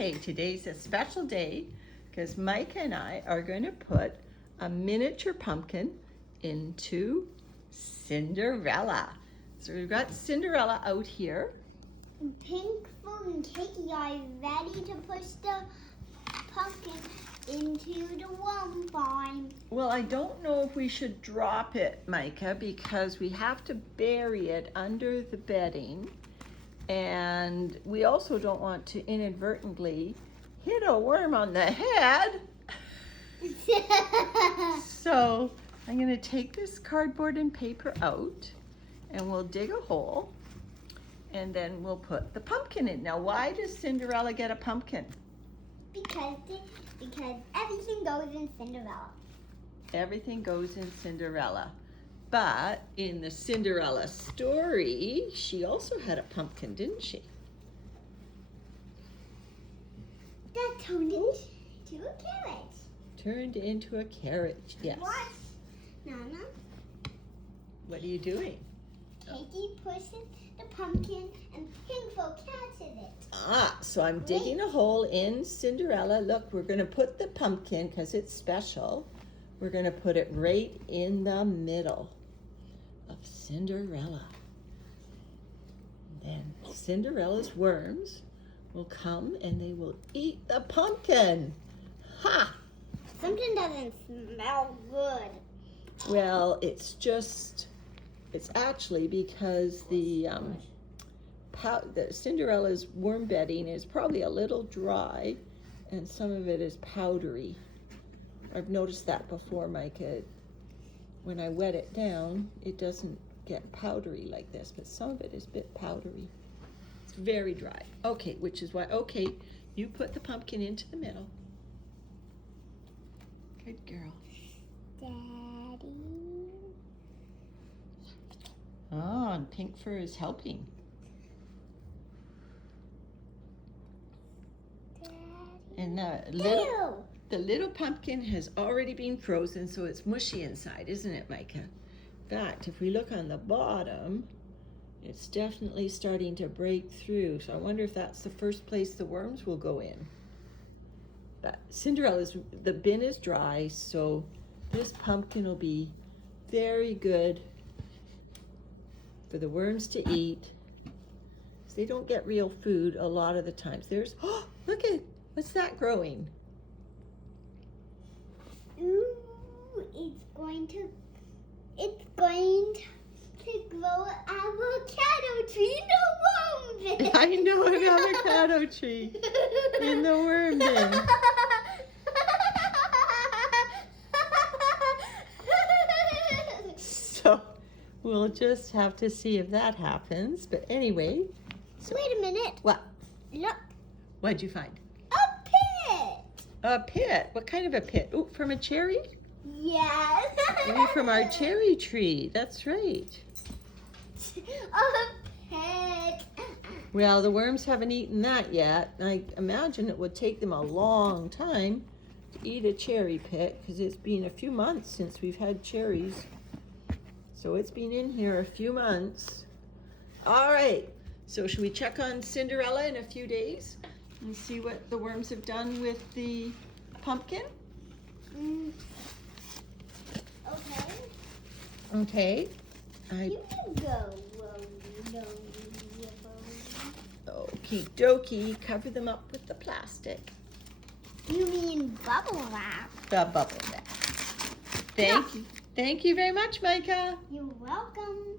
Okay, today's a special day because Mica and I are going to put a miniature pumpkin into Cinderella. So we've got Cinderella out here. Pink and Cakey are ready to push the pumpkin into the worm farm. Well, I don't know if we should drop it, Mica, because we have to bury it under the bedding. And we also don't want to inadvertently hit a worm on the head. So I'm going to take this cardboard and paper out and we'll dig a hole and then we'll put the pumpkin in. Now, why does Cinderella get a pumpkin? Because everything goes in Cinderella. Everything goes in Cinderella. But in the Cinderella story, she also had a pumpkin, didn't she? That turned into a carrot. Turned into a carrot, yes. What? Nana? What are you doing? Cakey pushes the pumpkin and Pinkful catches it. Ah, so I'm digging a hole in Cinderella. Look, we're going to put the pumpkin, because it's special, we're going to put it right in the middle of Cinderella. Then Cinderella's worms will come and they will eat the pumpkin. Ha! Something doesn't smell good. Well, it's actually because the Cinderella's worm bedding is probably a little dry and some of it is powdery. I've noticed that before, Mica. When I wet it down, it doesn't get powdery like this, but some of it is a bit powdery. It's very dry. Okay, which is why, okay, you put the pumpkin into the middle. Good girl. Daddy. Oh, and Pink Fur is helping. Daddy. And Ew. the little pumpkin has already been frozen, so it's mushy inside, isn't it, Mica? In fact, if we look on the bottom, it's definitely starting to break through. So I wonder if that's the first place the worms will go in. But the bin is dry, so this pumpkin will be very good for the worms to eat. They don't get real food a lot of the times. Oh, look at, what's that growing? Ooh, it's going to grow an avocado tree in the worm bin. I know, an avocado tree in the worm bin. So we'll just have to see if that happens. But anyway. So, wait a minute. What? Look. What'd you find? A pit. A pit. What kind of a pit? Oh, from a cherry? Yes. Maybe from our cherry tree. That's right. A pit. Well, the worms haven't eaten that yet. I imagine it would take them a long time to eat a cherry pit because it's been a few months since we've had cherries. So it's been in here a few months. All right. So should we check on Cinderella in a few days and see what the worms have done with the pumpkin? Okay. Okay. You can go. Okie dokie. Cover them up with the plastic. You mean bubble wrap? The bubble wrap. Thank you. Thank you very much, Mica. You're welcome.